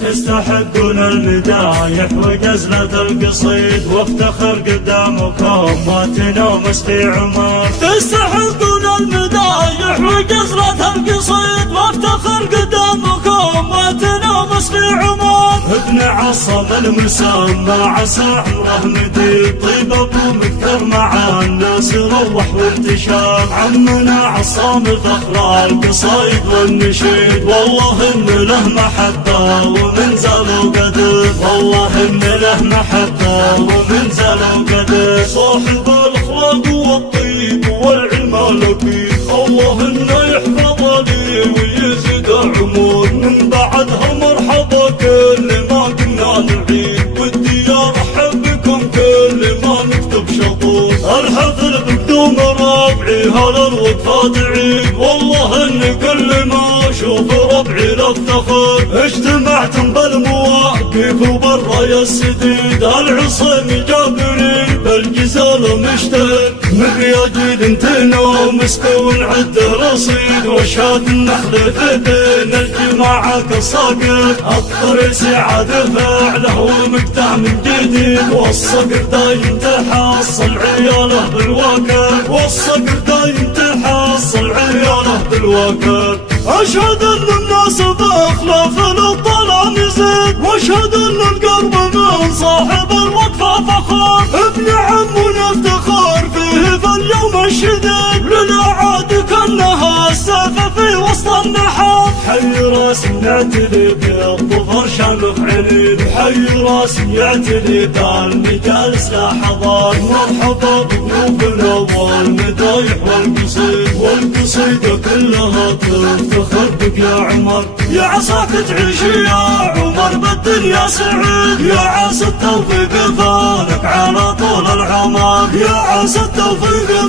تستحقون المدايح وجزلة القصيد، وافتخر قدامكم ما تنامس في عمر. تستحقون المدايح وجزلة القصيد، وافتخر قدامكم ما تنامس في عمر. ابن عصام المسمى عسى عمره مديد، طيب ابو مكثر مع الناس روح وارتشاب. عمنا عصام فخر القصايد والنشيد، والله ان له محبه ومن زال قدر، والله ان له محبه ومن زال قدر. صاحب الاخلاق والطيب والعلم الاكيد، الله انه يحفظ لي ويزيد عمر. من بعدها مرحبا كل ما قلنا نعيد، ودي ارحب بكم كل ما نكتب شطور. الحفل بقدوم ربعي هلا الوقفه تعيد، والله ان كل ما اشوف ربعي لافتخر. اجتمعتم بالمواقف وبالراي السديد، العصيم جابري بالجزال مشتهر. من رياجيل تنومس ونعده رصيد، وشهاد النخل في بين الجماعه كالصقر. الطريس عاد فعله ومقطع من جديد، والصقر دايم تحصل عياله بالوكر، والصقر دايم تحصل عياله بالوكر. اشهد ان الناس باخلاف الظلام يزيد، واشهد ان القرب من صاحب الوقفه فخر. ابن عمنا افتخار فيه في اليوم الشديد، للاعاد كانها السيف في وسط النحر. حي راس يعتلي بالظفر شامخ عنيد، حي راس يعتلي بالمجالس لحظات. مرحبا بضيوفنا والمدايح والقصيد، والقصيدة كلها تفتخر بك يا عمر. يا عساك تعيش يا عمر بالدنيا سعيد، يا عسى التوفيق فالك على طول العمر، يا عسى التوفيق